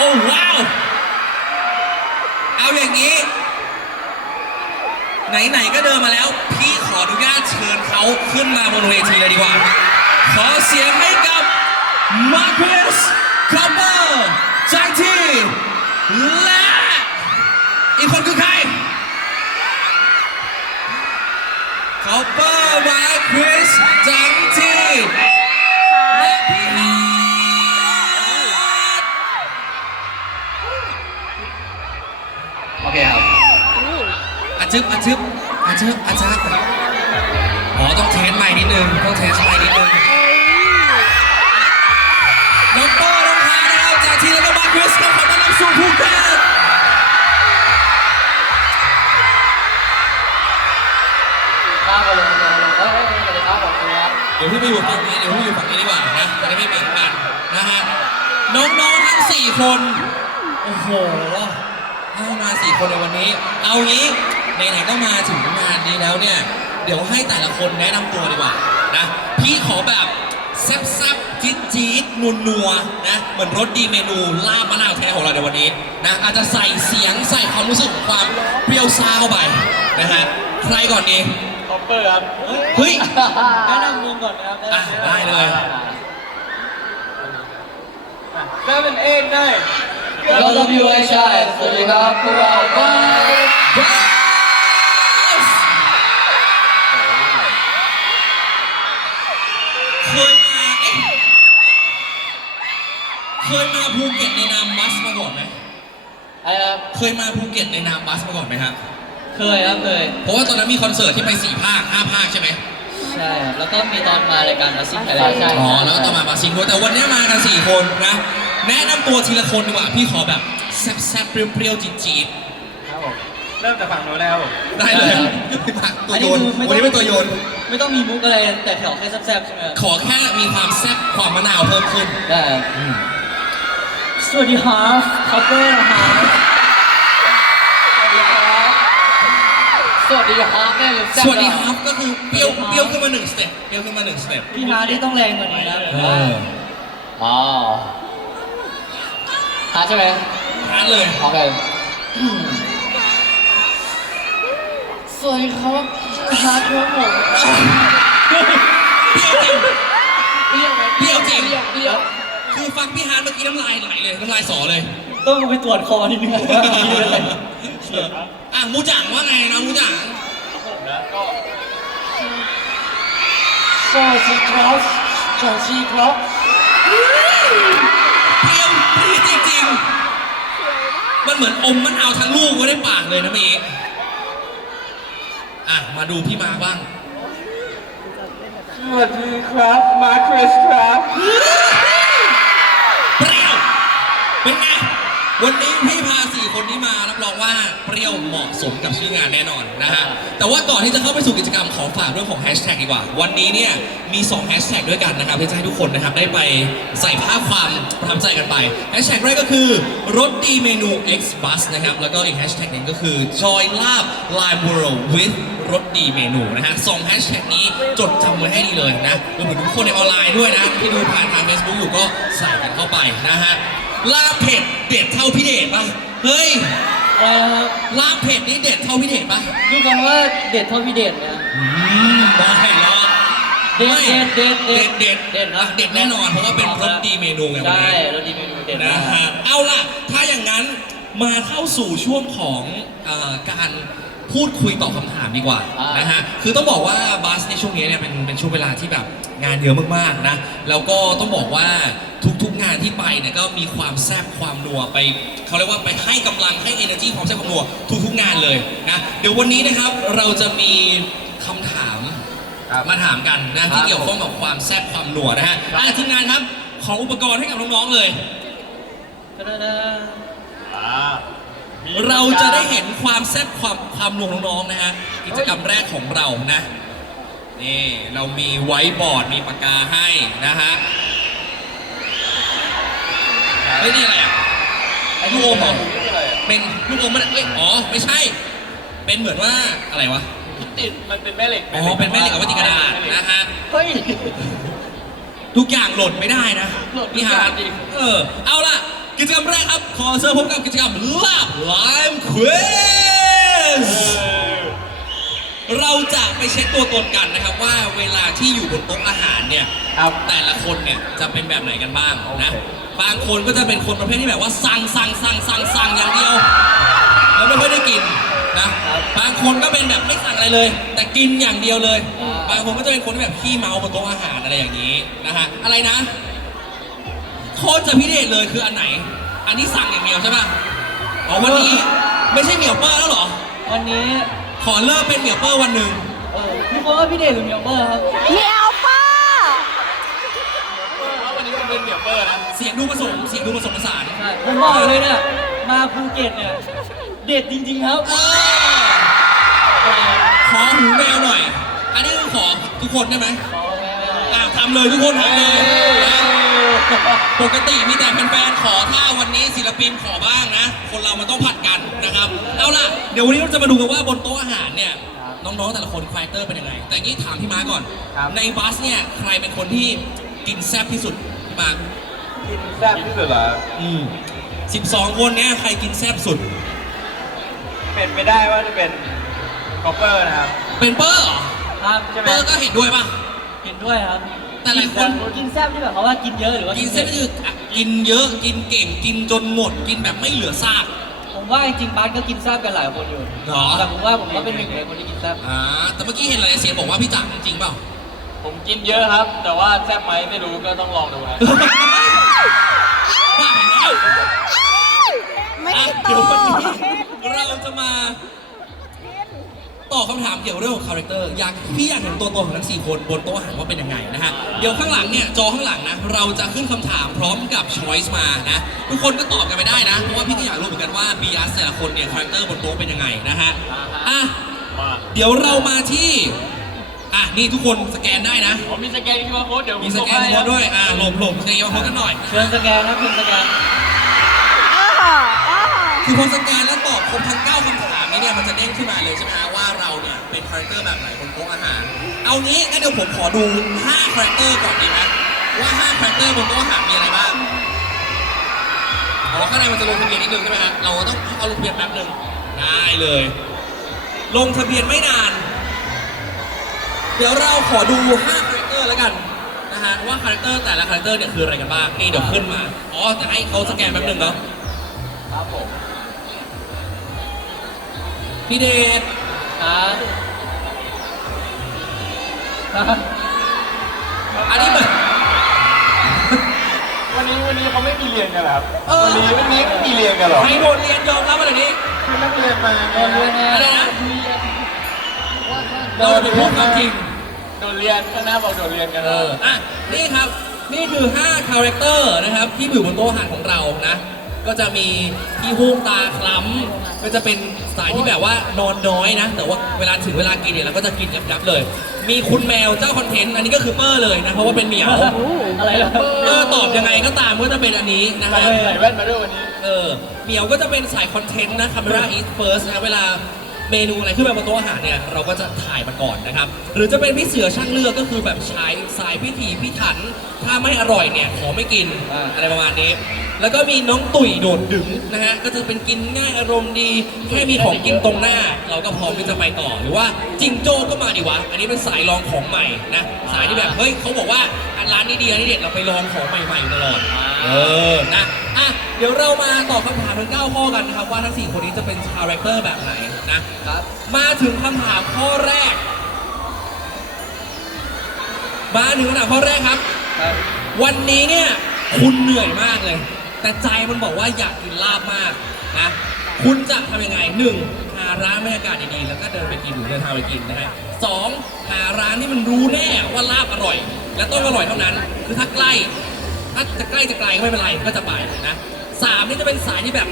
โอ้ว้าว เอาอย่างนี้ ไหนๆก็เดินมาแล้ว พี่ขออนุญาตเชิญเขาขึ้นมาบนเวทีเลยดีกว่า ขอเสียงให้กับมาร์ค u สคาร์เบอร์จากทีและอีกคนคือใครคาร์เบอร์มาร์ค u สจากทีและพี่ เคครับอาจึบอาจึบอาจึบอาจักอ๋อต้องเทสใหม่นิดนึงต้องเทสใหม่นิดนึงน้องโป้น้องฮานะครับจากทีมแล้วก็มาร์คริสครับขอต้อนรับสู่ภูเก็ตข้าวกันเลยเลยเฮ้ยสวัสดีครับผมครับเดี๋ยวพี่ไปอยู่ฝั่งนี้เดี๋ยวพี่ไปอยู่ฝั่งนี้ดีกว่านะจะได้ไม่เหมือนกันนะฮะน้องๆทั้ง4คน โอ้โหให้มา 4 ค นในวันนี้ เอางี้ไหนๆก็มาถึงงานนี้แล้วเนี่ย เดี๋ยวให้แต่ละคนแนะนำตัวดีกว่านะ พี่ขอแบบแซ่บๆจี๊ดจี๊ดนัวนัวๆนะ เหมือนรสดีเมนูลาบมะนาวแท้ของเราในวันนี้นะอาจจะใส่เสียงใส่ความรู้สึกของความเปรี้ยวซ่าเข้าไปนะฮะใครก่อนดี คอปเปอร์ครับเฮ้ย แนะนำมุมก่อนนะครับอะได้เลยก็เป็นเองได้ ก็ต้องอยู่ไอ้ชายสวัสดีครับพวกเราบาย Yes! เคยมาเอ๊ะเคยมาภูเก็ตในนามบัสมาก่อนไหมอะไรครับเคยมาภูเก็ตในนามบัสมาก่อนไหมครับเคยครับเคยเพราะว่าตอนนั้นมีคอนเสิร์ตที่ไปสี่ภาคห้าภาคใช่ไหมใช่ครับแล้วก็มีตอนมารายการอาซิงไทยแลนด์อ๋อแล้วก็ต้องมาบาซิงด้วยแต่วันนี้มากันสี่คนนะ แนะนำตัวทีละคนดีกว่า พี่ขอแบบแซ่บๆเปรี้ยวๆจี๊ดครับผมเริ่มจากฝั่งโน้นแล้วๆได้เลยตัวโยนวันนี้เป็นตัวโยน ไม่ต้องมีมุกอะไรแต่ขอแค่แซ่บๆใช่ไหมครับขอแค่มีความแซ่บความมะนาวเพิ่มขึ้น ได้ครับสวัสดีครับคอปเปอร์นะครับสวัสดีครับแม่เลยสวัสดีครับก็คือเปรี้ยวเปรี้ยวขึ้นมาหนึ่งสเต็ปเปรี้ยวขึ้นมาหนึ่งสเต็ปพี่ฮาร์ดนี่ต้องแรงกว่านี้นะเอออ๋อ ฮาร์ดใช่ไหมฮาร์ดเลยโอเคสวัสดีครับฮาร์ดครับผมเปรี้ยวจริงเปรี้ยวไหมเปรี้ยวจริงเปรี้ยวเปรี้ยวคือฟังพี่ฮาร์ดเมื่อกี้น้ำลายไหลเลยน้ำลายสอเลย ต้องไปตรวจคอนิดนึงว่ามีอะไรอะมูจังว่าไงน้องมูจังสวัสดีครับสวัสดีครับ เปรี้ยวปรีดจริงๆ มันเหมือนอมมะนาวทั้งลูกไว้ในปากเลยนะเมย์อะ มาดูพี่มาบ้าง สวัสดีครับ มาร์คริสครับ เปรี้ยว เป็นไง วันนี้พี่พาสี่คนนี้มารับรองว่าเปรี้ยวเหมาะสมกับชื่องานแน่นอนนะฮะแต่ว่าก่อนที่จะเข้าไปสู่กิจกรรมขอฝากเรื่องของแฮชแท็กดีกว่า วันนี้เนี่ยมี2แฮชแท็กด้วยกันนะครับที่จะให้ทุกคนนะครับได้ไปใส่ภาพความประทับใจกันไปแฮชแท็กแรกก็คือรถดีเมนู X Bus นะครับแล้วก็อีกแฮชแท็กหนึ่งก็คือ Joy Lab Live World with รถดีเมนูนะฮะสองแฮชแท็กนี้จดจำไว้ให้ดีเลยนะรวมถึงทุกคนในออนไลน์ด้วยนะที่ดูผ่านทาง Facebook อยู่ก็ใส่กันเข้าไปนะฮะ ลาบเผ็ดเด็ดเท่าพี่เดชป่ะ เฮ้ย อะไรนะครับลาบเผ็ดนี่เด็ดเท่าพี่เดชป่ะดูคำว่าเด็ดเท่าพี่เด็ดนะอืมได้แล้วเด็ดเด็ดเด็ดเด็ดเด็ดเด็ดนะเด็ดแน่นอนเพราะว่าเป็นรสดีเมนูไงวันใช่นี้ รสดีเมนูเด็ดนะฮะ เอาล่ะ ถ้าอย่างนั้นมาเข้าสู่ช่วงของเออการ พูดคุยตอบคำถามดีกว่าอ่านนะฮะคือต้องบอกว่าบัสในช่วงนี้เนี่ยเป็นเป็นช่วงเวลาที่แบบงานเยอะมากๆนะแล้วก็ต้องบอกว่าทุกๆงานที่ไปเนี่ยก็มีความแซ่บความนัวไปเขาเรียกว่าไปให้กำลังให้ energy ความแซ่บความนัวทุกๆงานเลยนะเดี๋ยววันนี้นะครับเราจะมีคำถาม ครับมาถามกันนะครัที่บเกี่ยวข้องกับความแซ่บความนัวนะฮะอะทีมงานครับขออุปกรณ์ให้กับน้องๆเลยตะดาอ่ามี เราจะได้เห็นความแซ่บความความนัวของน้องๆนะฮะกิจกรรมแรกของเรานะนี่เรามีไวท์บอร์ดมีปากกาให้นะฮะเฮ้ยนี่อะไรอะลูกอมเหรอเป็นลูกอมมันเอ้ยอ๋อไม่ใช่ เป็นเหมือนว่าอะไรวะติดมันเป็นแม่เหล็กอ๋อเป็นแม่เหล็กเอาไว้ติดกระดาษนะฮะเฮ้ยทุกอย่างหล่นไม่ได้นะหล่นทุกพี่อฮาย่างร์ดดิเออเอาล่ะ กิจกรรมแรกครับ ขอเชิญพบกับกิจกรรมลาบไลม์ควิสเราจะไปเช็คตัวตนกันนะครับว่าเวลาที่อยู่บนโต๊ะอาหารเนี่ยครับแต่ละคนเนี่ยจะเป็นแบบไหนกันบ้างนะโอเคบางคนก็จะเป็นคนประเภทที่แบบว่าสั่งสั่งสั่งสั่งสั่งอย่างเดียวแล้วไม่ค่อยได้กินนะบางคนก็เป็นแบบไม่สั่งอะไรเลย แต่กินอย่างเดียวเลย บางคนก็จะเป็นคนที่แบบขี้เมาบนโต๊ะอาหารอะไรอย่างนี้นะฮะอะไรนะ โคตรจะพิเศษเลยคืออันไหน อันนี้สั่งอย่างเดียวใช่ป่ะอ๋อวันนี้ไม่ใช่เหมียวเปอร์แล้วเหรอ วันนี้ ขอเลิกเป็นเหมียวเปอร์วันหนึ่งเออพี่บอกว่าพี่เดชหรือเมียวเบอร์ครับเหมียวป้าว่าวันนี้คุณเป็นเมียวเบอร์นะ เสียงดูผสมเสียงดูผสมผสานใช่ผมบอกเลยเนี่ยมาภูเก็ตเนี่ยเด็ดจริง ๆ ครับ เออขอหูแมวหน่อย อันนี้คือขอทุกคนได้ไหมขอแม่แม่อะทำเลยทุกคนทำเลยนะ ปกติมีแต่แฟนๆขอถ้าวันนี้ศิลปินขอบ้างนะ คนเรามันต้องผัดกันนะครับ เอาล่ะ เดี๋ยววันนี้เราจะมาดูกันว่าบนโต๊ะอาหารเนี่ยน้องๆแต่ละคนคาแรคเตอร์เป็นยังไง แต่งี้ถามพี่มาร์คก่อนในบัสเนี่ยใครเป็นคนที่กินแซ่บที่สุดพี่มาร์คกินแซ่บที่สุดเหรออืมสิบสองคนเนี่ยใครกินแซ่บสุด เป็นไปได้ว่าจะเป็นคอปเปอร์นะครับเป็นเปอร์เหรอครับใช่ไหมเปอร์ก็เห็นด้วยป่ะ เห็นด้วยครับ แต่หลายคนกินแซ่บที่แบบเขามว่ากินเยอะหรือว่ากิกินแซ่บก็คืออะกินเยอะกินเก่งกินจนหมด กินแบบไม่เหลือซาก ผมว่าจริงๆบ้านก็กินแซ่บกันหลายคนอยู่หรอ แต่ผมว่าผมก็เป็นหนึ่งในคนที่กินแซ่บอ่าแต่เมื่อกี้เห็นหลายเสียงบอกว่าพี่จักรจริงเปล่าผมกินเยอะครับ แต่ว่าแซ่บไหมไม่รู้ก็ต้องลองดูครับบ้าไปแล้วไม่อะได้โต เดี๋ยววันนี้เราจะมา ตอบคำถามเกี่ยวกับเรื่องของคาแรคเตอร์อยากพี่อยากเห็นตัวตนของทั้งสี่คนบนโต๊ะอาหารว่าเป็นยังไงนะฮะเดี๋ยวข้างหลังเนี่ยจอข้างหลังนะเราจะขึ้นคำถามพร้อมกับช้อยส์มานะทุกคนก็ตอบกันไปได้นะเพราะว่าพี่ก็อยากรู้เหมือนกันว่าบีอาร์แต่ละคนเนี่ยคาแรคเตอร์บนโต๊ะเป็นยังไงนะฮะอะมาเดี๋ยวเรามาที่อะนี่ทุกคนสแกนได้นะผมมีสแกนคิวอาร์โค้ดเดี๋ยวผมีมสส่งแกนให้โค้ดด้วยอะหลบหลบสแกนโค้ดกันหน่อย เชิญสแกนนะเชิญสแกนอ้าวอ้าวคือพอสแกนแล้วตอบครบทั้ง9คำถาม นี้เนี่ยมันจะเด้งขึ้นมาเลยใช่ไหมฮะว่าเราเนี่ยเป็นคาแรคเตอร์แบบไหนบนโต๊ะอาหาร เอางี้งั้นเดี๋ยวผมขอดู5คาแรคเตอร์ก่อนดีไหมว่า5คาแรคเตอร์บนโต๊ะอาหารมีอะไรบ้างอ๋อข้างในมันจะลงทะเบียนนิดนึงใช่ไหมฮะเราก็ต้องเอาลงทะเบียนแป๊บนึงได้เลย ลงทะเบียนไม่นาน เดี๋ยวเราขอดู5คาแรคเตอร์แล้วกันนะฮะว่าคาแรคเตอร์แต่ละคาแรคเตอร์เนี่ยคืออะไรกันบ้างนี่เดี๋ยวขึ้นมาอ๋อจะให้เขาสแกนแป๊บนึงเนาะครับผม พี่เดชครับครับอันนี้เหมือน วันนี้วันนี้เขาไม่มีเรียนกันเหรอครับ เออ วันนี้วันนี้ไม่มีเรียนกันเหรอใครโดนเรียนยอมรับมาเลยนี้ คือนักเรียนมาโดนเรียนแน่อะไรนะ เราเป็นพูดความจริง โดนเรียนข้างหน้าบอกโดนเรียนกันเอเอออ อะ นี่ครับ นี่คือ 5 คาแรคเตอร์นะครับ ที่อยู่บนโต๊ะอาหารของเรานะ ก็จะมีพี่ฮูกตาคล้ำก็จะเป็นสายที่แบบว่านอนน้อยนะ แต่ว่าเวลาถึงเวลากินเนี่ยเราก็จะกินยับๆเลย มีคุณแมวเจ้าคอนเทนต์อันนี้ก็คือเปอร์เลยนะเพราะว่าเป็นเหมียวอะไรล่ะเปอร์ตอบยังไงก็ตามก็จะเป็นอันนี้นะคใส่รับใส่แว่นมาด้วยวันนี้ เออเหมียวก็จะเป็นสายคอนเทนต์นะ Camera is first นะเวลาเมนูอะไรขึ้นมาบนโต๊ะอาหารเนี่ยเราก็จะถ่ายมาก่อนนะครับ หรือจะเป็นพี่เสือช่างเลือกก็คือแบบใช้สายพิถีพิถัน ถ้าไม่อร่อยเนี่ยขอไม่กินอ่าอะไรประมาณนี้ แล้วก็มีน้องตุ๋ยโดดดึงนะฮะ ก็จะเป็นกินง่ายอารมณ์ดี แค่มีของกินตรงหน้า เราก็พร้อมที่จะไปต่อ หรือว่าจิงโจ้ก็มาดิวะ อันนี้เป็นสายลองของใหม่นะ สายที่แบบ เฮ้ยเขาบอกว่าอันร้านนี้ดีอันนี้เด็ด เราไปลองของใหม่ๆอยู่ตลอด เออ นะ อะ เดี๋ยวเรามาตอบคำถามทั้ง9ข้อกันนะครับว่าทั้ง 4 คนนี้จะเป็นคาแรคเตอร์แบบไหนนะ ครับ มาถึงคำถามข้อแรก มาถึงคำถามข้อแรกครับ ครับ วันนี้เนี่ยคุณเหนื่อยมากเลย แต่ใจมันบอกว่าอยากกินลาบมากนะคุณจะทำยังไงหนึ่งหาร้านบรรยากาศดีๆแล้วก็เดินไปกินหรือเดินทางไปกินนะฮะสองหาร้านที่มันรู้แน่ว่าลาบอร่อย และต้องอร่อยเท่านั้น คือถ้าใกล้ ถ้าจะใกล้จะไกลก็ไม่เป็นไรก็จะไปนะสามนี่จะเป็นสายที่แบบ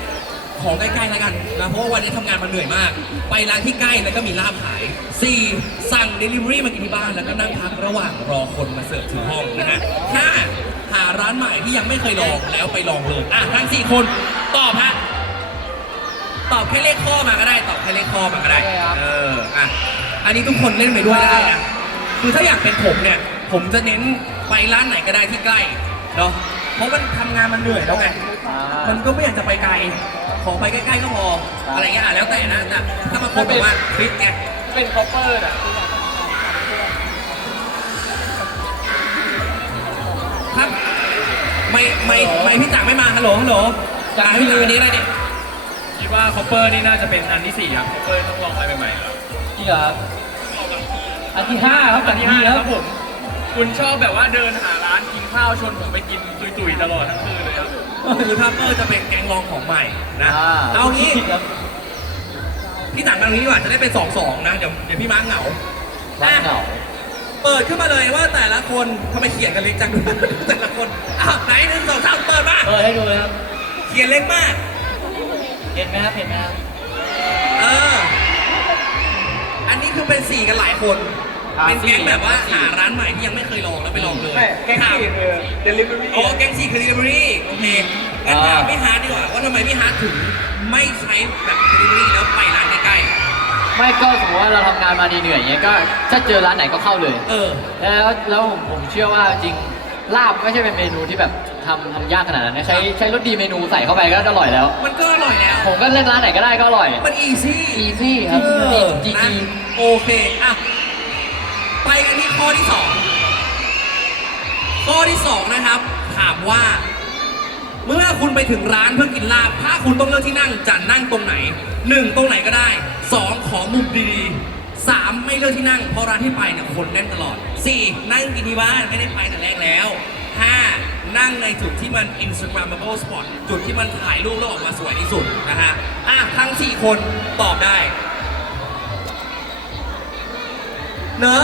ของใกล้ๆแล้วกันนะเพราะว่าวันนี้ทำงานมาเหนื่อยมาก ไปร้านที่ใกล้แล้วก็มีลาบขายสี่สั่ง Delivery มากินที่บ้านแล้วก็นั่งพักระหว่างรอคนมาเสิร์ฟถึงห้องนะฮะห้า หาร้านใหม่ที่ยังไม่เคยลองแล้วไปลองเลยอะทั้งสี่คนตอบฮะตอบแค่เลขข้อมาก็ได้ ตอบแค่เลขข้อมาก็ได้โอเคครับเอออะอันนี้ทุกคนเล่นไปด้วยได้นะคือถ้าอยากเป็นผมเนี่ย ผมจะเน้นไปร้านไหนก็ได้ที่ใกล้เนาะเพราะมันทำงานมันเหนื่อยแล้วไงมันก็ไม่อยากจะไปไกลขอไปใกล้ๆก็พออะไรเงี้ยอะแล้วแต่นะแต่ถ้าบางคนแบบว่าฟิตไงเป็นคอปเปอร์อะ ไม่ไม่ไม่พี่จังไม่มาฮัลโหลฮัลโหลจังพี่จังวันนี้อะไรเนี่ยคิดว่าคอปเปอร์นี่น่าจะเป็นอันที่สี่ครับคอปเปอร์ต้องลองอะไรใหม่ๆครับจริงเหรอครับอันที่ห้าครับอันที่ห้าครับผมคุณชอบแบบว่าเดินหาร้านกินข้าวชวนผมไปกินตุยๆตลอดทั้งคืนเลยครับคือทัพเปอร์จะเป็นแกงรองของใหม่นะอ่าเอางี้ผิดครับพี่จังมาตรงนี้ดีกว่าจะได้เป็นสองสองนะเดี๋ยวเดี๋ยวพี่ม้าเหงาร้านเหงา เปิดขึ้นมาเลยว่าแต่ละคนทำไมเขียนกันเล็กจัง แต่ละคนอ้าวไหนหนึ่งสองสามเปิดมาเปิดให้ดูเลยครับ เขียนเล็กมาก เห็นไหมครับ เห็นไหมครับ เออ อันนี้คือเป็นสี่กันหลายคน อ่าเป็นแก๊งสี่ แบบว่าสี่หาร้านใหม่ที่ยังไม่เคยลองแล้วไปลองเลยไม่แก๊งสี่คือ delivery โอ้แก๊งสี่คือ delivery โอเคงั้นถามอ่าพี่ฮาร์ดดีกว่าว่าทำไมพี่ฮาร์ดถึงไม่ใช้แบบ delivery แล้วไปร้านใกล้ ไม่ก็สมมติว่าเราทำงานมาดีเหนื่อยอย่างเงี้ยก็ถ้าเจอร้านไหนก็เข้าเลยๆเออ แล้วแล้วผมผมเชื่อว่าจริงลาบไม่ใช่เป็นเมนูที่แบบทำทำยากขนาดนั้นนะใช้ใช้รสดีเมนูใส่เข้าไปก็อร่อยแล้ว มันก็อร่อยแล้ว ผมก็เล่นร้านไหนก็ได้ก็อร่อยมัน easy easy ครับเออจีนะจีโอเคอะไปกันที่ข้อที่สองข้อที่สองนะครับ ถามว่า เมื่อคุณไปถึงร้านเพื่อกินลาบ ถ้าคุณต้องเลือกที่นั่งจะนั่งตรงไหน หนึ่งตรงไหนก็ได้สองขอมุมดีๆสามไม่เลือกที่นั่งเพราะร้านที่ไปเนี่ยคนแน่นตลอดสี่นั่งกินที่บ้านไม่ได้ไปแต่แรกแล้วห้านั่งในจุดที่มัน Instagrammable spot จุดที่มันถ่ายรูปแล้วออกมาสวยที่สุดนะฮะอะทั้งสี่คนตอบได้ เนอะ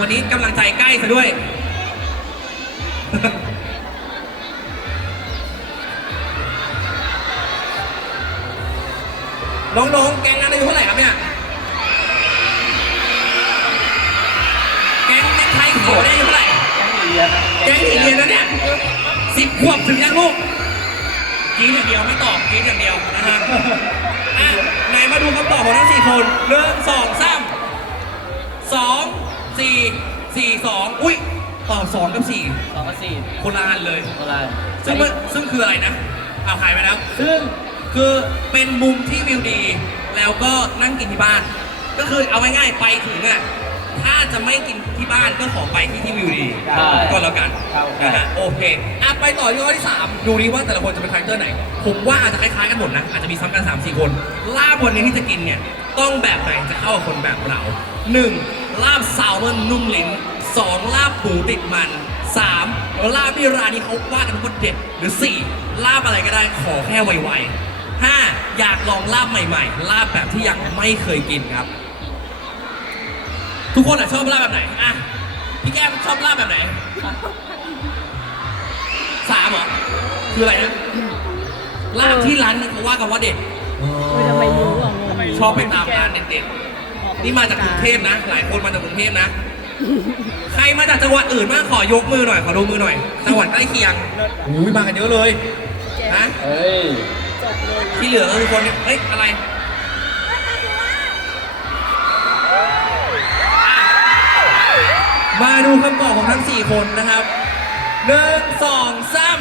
วันนี้กำลังใจใกล้ซะด้วย น้องๆ แก๊งนั้นอายุเท่าไหร่ครับเนี่ย แก๊งแก๊งไทยเขียวได้อายุเท่าไหร่ แก๊งหนีเรียนนะเนี่ยสิบขวบถึงยังลูกกรีดอย่างเดียวไม่ตอบกรีดอย่างเดียวนะฮะอะไหนมาดูคำตอบของทั้งสี่คนหนึ่งสองสามสองสี่สี่สองอุ้ยตอบสองกับสี่สองกับสี่คนละอันเลยอะไรซึ่งมันซึ่งคืออะไรนะเอาหายไปแล้ว ซึ่ง คือเป็นมุมที่วิวดี แล้วก็นั่งกินที่บ้าน ก็คือเอาง่ายๆไปถึงอะถ้าจะไม่กินที่บ้านก็ขอไปที่ที่วิวดีใช่ก็แล้วกันครับ นะฮะโอเคอะไปต่อที่ข้อที่ 3 ดูดีว่าแต่ละคนจะเป็นคาแรคเตอร์ไหน ผมว่าอาจจะคล้ายๆกันหมดนะ อาจจะมีซ้ำกัน 3 4 คนลาบวันนี้ที่จะกินเนี่ย ต้องแบบไหนจะเข้ากับคนแบบเรา 1. ลาบแซลมอนนุ่มลิ้น 2. ลาบหมูติดมัน 3. ลาบที่ร้านนี้เขาว่ากันว่าเด็ดหรือ 4. ลาบอะไรก็ได้ขอแค่ไวๆ 5. อยากลองลาบใหม่ๆลาบแบบที่ยังไม่เคยกินครับ ทุกคนอะชอบลาบแบบไหนอะพี่แก้มชอบลาบแบบไหนสามเหรอคืออะไรนะลาบที่ร้านนี้เขาว่ากันว่าเด็ดไม่ทำไมรู้อะงงชอบไปตามร้านเด็ดๆนี่มาจากกรุงเทพนะ หลายคนมาจากกรุงเทพนะ ใครมาจากจังหวัดอื่นบ้างขอยกมือหน่อยขอดูมือหน่อยจังหวัดใกล้เคียงอุ้ยมากันเยอะเลยนะเฮ้ย ที่เหลือก็คือคนเฮ้ยอะไรมาดูคำตอบของทั้ง 4 คนนะครับหนึ่งสองสาม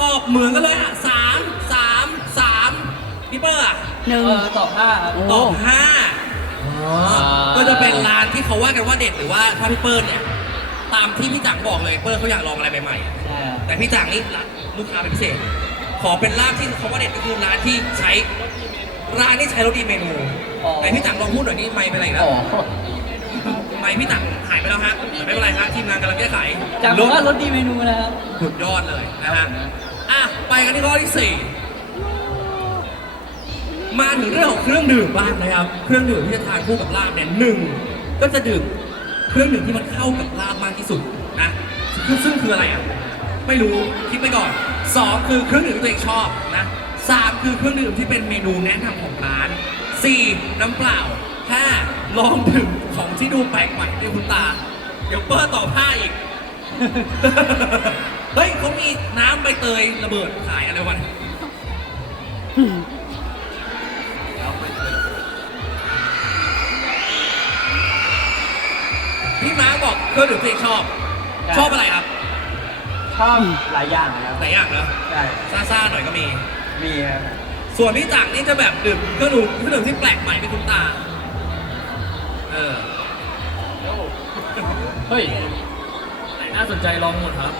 ตอบเหมือนกันเลยอะสามสามสามพี่เปอร์อะหนึ่งเออตอบห้าครับโอ้ตอบห้าอ่าก็จะเป็นร้านที่เขาว่ากันว่าเด็ดหรือว่าถ้าพี่เปิ้ลเนี่ย ตามที่พี่จังบอกเลยเปิ้ลเขาอยากลองอะไรใหม่ๆใช่ครับแต่พี่จังนี่ลูกค้าเป็นพิเศษ ขอเป็นร้านที่เขาว่าเด็ดก็คือร้านที่ใช้ร้านที่ใช้รสดีเมนูไหนพี่จังลองพูดหน่อยนี่ไม่เป็นไรนะอ๋อไม่พี่ตังหายไปแล้วฮะแต่ไม่เป็นไรฮะทีมงานกำลังแก้ไขจากบอกว่ารสดีเมนูนะครับ สุดยอดเลยนะฮะอะไปกันที่ข้อที่สี่มาถึงเรื่องของเครื่องดื่มบ้างนะครับ เครื่องดื่มที่จะทานคู่กับลาบเนี่ยหนึ่งก็จะดื่มเครื่องดื่มที่มันเข้ากับลาบมากที่สุดนะคือซึ่งคืออะไรอะไม่รู้คิดไปก่อน สองคือเครื่องดื่มที่ตัวเองชอบนะสามคือเครื่องดื่มที่เป็นเมนูแนะนำของร้านสี่น้ำเปล่าห้าลองดื่มของที่ดูแปลกใหม่ในคุณตา เดี๋ยวเปิ้ลตอบห้าอีก เฮ้ยเขามีน้ำใบเตยระเบิดขายอะไรวันพี่ม้าบอกเครื่องดื่มที่เองชอบครับชอบอะไรครับ ชอบหลายอย่างนะครับ หลายอย่างนะใช่ ซ่าๆหน่อยก็มี มีครับ ส่วนพี่จักรนี่จะแบบดื่มเครื่องดื่มเครื่องดื่มที่แปลกใหม่ไม่คุ้นตา เออเฮ้ยไหนน่าสนใจลองหมดครับ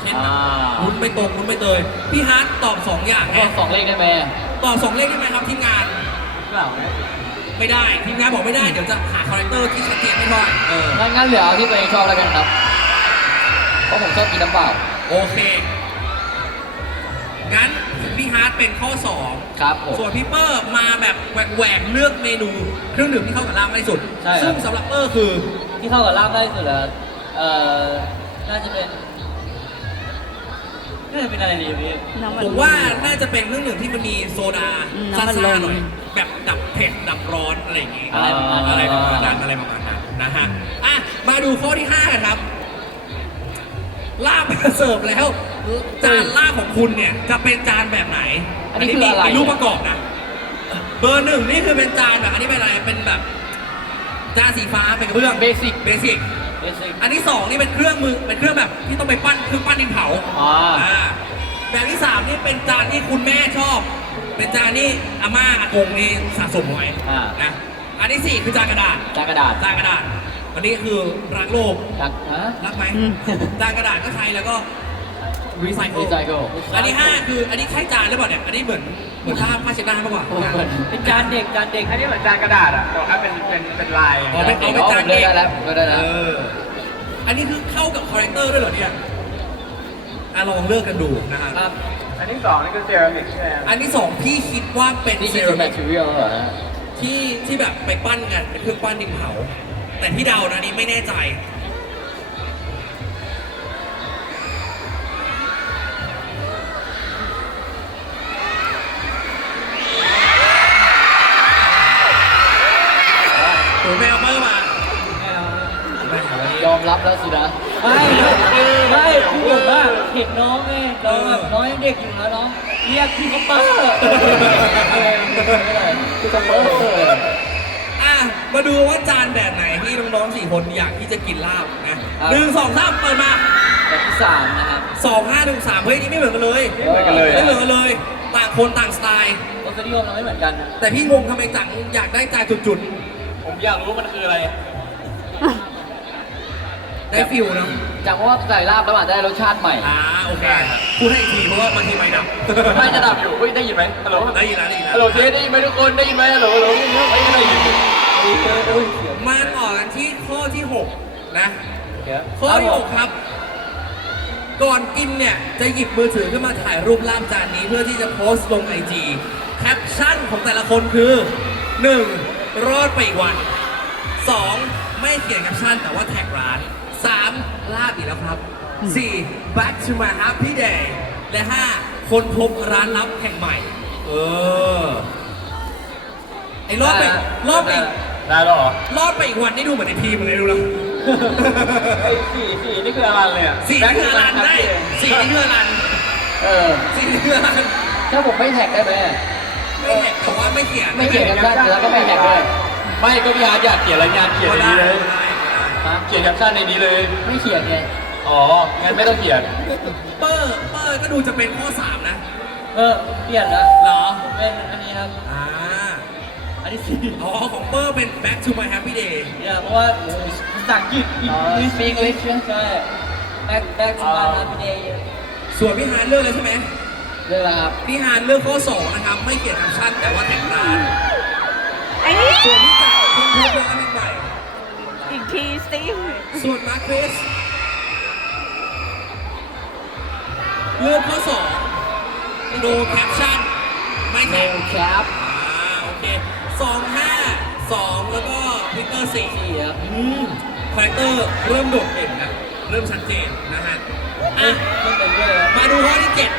เช่นอ่าวุ้นไม่ตรงวุ้นไม่เตยพี่ฮาร์ดตอบสองอย่างก็ไงสองเลขได้ไหมตอบสองเลขได้ไหมครับทีมงาน เปล่าไหมไม่ได้ทีมงานบอกไม่ได้เดี๋ยวจะหาคาแรคเตอร์ที่ชัดเจนไม่พอเออ งั้นงั้นเหลือเอาที่ตัวเองชอบแล้วกันครับ เพราะผมชอบกินน้ำเปล่า โอเค งั้นพี่ฮาร์ดเป็นข้อสองครับผม ส่วนพี่เปอร์มาแบบแหวกๆเลือกเมนูเครื่องดื่มที่เข้ากับลาบมากที่สุด ใช่ครับ ซึ่งสำหรับเปอร์คือ ที่เข้ากับลาบได้สุดแล้วเอ่อ น่าจะเป็น น่าจะเป็นอะไรดีพี่ น้ำมันผมว่าน่าจะเป็นเครื่องดื่มที่มันมีโซดาอืมซ่น้ำมันลามๆหน่อย แบบดับเผ็ดดับร้อนอะไรอย่างงี้ อะไรประมาณนั้น อะไรประมาณนั้นอะไรประมาณนั้นนะฮะ อะ มาดูข้อที่ 5 กันครับ ลาบมาเสิร์ฟแล้ว จานลาบของคุณเนี่ยจะเป็นจานแบบไหนอันนี้คืออะไร มีรูปประกอบนะ เบอร์หนึ่งนี่คือเป็นจานแบบอันนี้เป็นอะไรเป็นแบบ จานสีฟ้าเป็นกระเบื้องเบสิกเบสิก เบสิก อันที่สองนี่เป็นเครื่องมือเป็นเครื่องแบบที่ต้องไปปั้นเครื่องปั้นดินเผาอ่าอ่าแบบที่สามนี่เป็นจานที่คุณแม่ชอบ เป็นจานที่อาม่าอากงนี่สะสมไว้อ่านะอันที่สี่คือจานกระดาษ จานกระดาษ จานกระดาษ อันนี้คือรักโลกจากฮะรักไหมอืม จานกระดาษก็ใช้แล้วก็รีไซเคิลรีไซเคิลอันที่ห้าคืออันนี้ใช้จานหรือเปล่าเนี่ย อันนี้เหมือนเหมือนผ้าผ้าเช็ดหน้ามากกว่าเป็นจานเด็กจานเด็กอันนี้เหมือนจานกระดาษอะแต่ว่าเป็นเป็นเป็นลาย อ๋อเป็นเอาเป็นจานเด็เด็กกได้แล้วผมก็ได้แล้วเอออันนี้คือเข้ากับคาแรคเตอร์ด้วยเหรอเนี่ยอะลองเลือกกันดูนะฮะ ครับอันที่สองนี่คือเซรามิกใช่ไหมอันที่สองพี่คิดว่าเป็นนี่เซคือ ราแมมิทกเทียลเหรอฮะที่ที่แบบไปปั้นกันเป็นเครื่องปั้นดินเผา แต่พี่เดานะนี่ไม่แน่ใจ โอ้ยแมวเปอร์มาแมววันนี้ยอมรับแล้วสินะ ไม่ไม่คือผมว่าเห็นน้องไงน้องแบบน้องยังเด็กอยู่นะน้องเรียกพี่เขาเปอร์คือซัมเมอร์เลยอะ มาดูว่าจานแบบไหนที่ น้องๆสี่คนอยากที่จะกินลาบนะหนึ่งสองสามเปิดมาแบบที่สามนะครับสองห้าหนึ่งสามเฮ้ยนี่ไม่เหมือนกันเลยไม่เหมือนกันเลยไม่เหมือนกันเลยต่างคนต่างสไตล์รสนิยมเราไม่เหมือนกัน แต่พี่งงทำไมจังอยากได้จานจุดผมอยากรู้มันคืออะไรๆได้ฟิลนะจากว่าใส่ลาบแล้วอาจจะได้รสชาติใหม่อ่าโอเคพูดให้อีกทีเพราะว่าบางทีไม่ดับไม่จะดับอยู่เฮ้ยได้ยินไหมฮัลโหลได้ยินแล้วได้ยินแล้วฮัลโหลเทสได้ยินไหมทุกคนได้ยินไหมฮัลโหลฮัลโหลไม่ได้ยินโอ้ยโอ้ยเสียง มาต่อกันที่ข้อที่หกนะ ข้อครับที่ผหมกครับ ก่อนกินเนี่ย จะหยิบมือถือขึ้นมาถ่ายรูปลาบจานนี้เพื่อที่จะโพสต์ลงไอจีแคปชั่นของแต่ละคนคือ 1. รอดไปอีกวัน 2. ไม่เขียนแคปชั่นแต่ว่าแท็กร้าน 3. ลาบอีกแล้วครับ 4. back to my happy day และ 5. คนพบร้านลับแห่งใหม่ เออไอ้รอดไปรอดไป ได้แล้วเหรอรอดไปอีกวันนี่ดูเหมือนในพีมเลยดูแล้วไอ้สี่สี่นี่คืออะไรเลยอะสี่นี่คืออลันได้สี่นี่คืออลันเออสี่นี่คืออลันถ้าผมไม่แท็กได้ไหมไม่แท็กแต่ว่าไม่เขียนไม่เขียนกันได้แล้วก็ไม่แท็กด้วยไม่ก็พี่อาร์ตอยากเขียนรายงานเขียนก็ในได้นี้เลยได้ได้ฮะเขียนแคปชั่นในนี้เลย ไม่เขียนไงอ๋องั้นไม่ต้องเขียนเปอร์เปอร์ก็ดูจะเป็นข้อสามนะเออเปลี่ยนละเหรอเป็นอันนี้ครับอ่าอั นที่สี่ อ๋อของเปอร์เป็น back to my happy day เนี่ยเพราะว่าภาษาอังกฤษอีกอ๋อ speak English ใช่ back back to my happy day ส่วนพี่ฮานเลือกเลยใช่ไหมเรื่องอะไรครับพี่ฮานเลือกข้อสองนะครับ ไม่เขียนแคปชั่นแต่ว่าแท็กร้านไอ้นี่ส่วนพี่จักรคุณพบร้านแห่งใหม่อีกทีสิส่วนมาร์คคริสเลือกข้อสอง no caption ไม่แท็ก no cap อ่าโอเค สองห้าสองแล้วก็พิเตอร์สี่สี่ครับอืมคาแรคเตอร์เริ่มโดดเด่นนะเริ่มชัดเจนนะฮะอะต้องเป็นด้วยครับมาดูข้อที่เจ็ด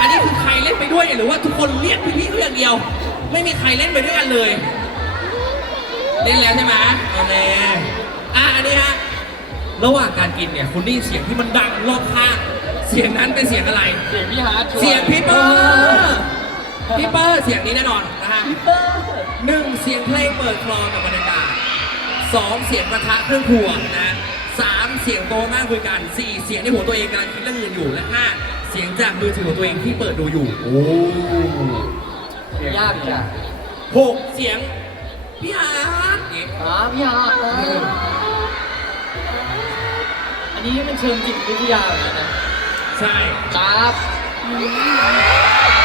อันนี้คือใครเล่นไปด้วยเนี่ยหรือว่าทุกคนเรียกพี่ๆเขาอย่างเดียว ไม่มีใครเล่นไปด้วยกันเลย เล่นแล้วใช่ไหมเอาแน่อะอันนี้ฮะระหว่างการกินเนี่ยคุณได้ยินเสียงที่มันดังรอบข้างเสียงนั้นเป็นเสียงอะไร เสียงพี่ฮาร์ดชัวร์เสียงพี่เปอร์ พี่เปอร์เสียงนี้แน่นอนนะฮะพี่เปอร์หนึ่งเสียงเพลงเปิดคลอกับบรรยากาศสองเสียงกระทะเครื่องครัวนะสสียงโตมากคุยกันสี่เสียงในหัวตัวเองกำลังคิดเรื่องอื่นอยู่และห้าเสียงจากมือถือของตัวเองที่เปิดดูอยู่โอ้ยากจ้ะหกเสียงพี่อาร์ตนี่อ๋อพี่ฮาร์ดนะอันนี้มันเชิงจิตวิทยาเหมือนกันนะใช่ครับ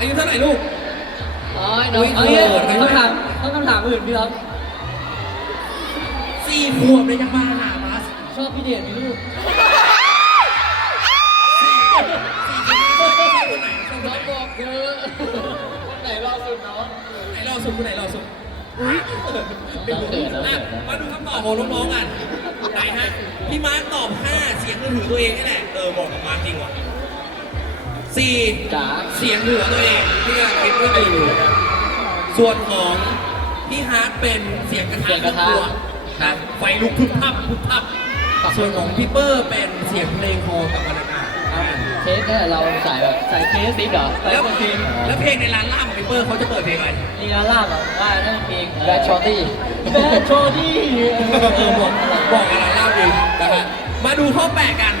อายุเท่าไหร่ลูก อ๋อน้องอุ๊ยเอ้ยเขินต้องคำถามต้องคำถามอื่นพี่ครับสี่ขวบเลยยังมาหาบัสชอบพี่เดชไหมลูกสี่สี่คนนี้ชอบคนไหนชอบคนไหนบอกเธอไหนรอสุดน้อง ไหนรอสุดคนไหนรอสุดน้องเขินน้องอะเขินมาดูคำตอบของน้องๆกันไหนฮะพี่มาร์คตอบ 5 เสียงมือถือตัวเองนี่แหละเออบอกกับมาร์คจริงว่ะ สี่จ๋าเสียงเหนือตัวเองที่กำลังคิดเรื่องอยู่ ส่วนของพี่ฮาร์ดเป็นเสียงกระทะทุกตัวนะไฟลุกพึบพับพึบพับส่วนของพี่เปอร์เป็นเสียงเพลงคอกับบรรยากาศเทสเนี่ยเราสายแบบสายเทสดิเหรอแล้วเพลงแล้วเพลงในร้านล่าของพี่เปอร์เขาจะเปิดเพลงอะไรนี่นะลาบเหรอว่านั่นเพลงแบทชอตตี้แบดโชดี้เออบอกบอกกับร้านล่าดีนะฮะมาดูข้อแปดกัน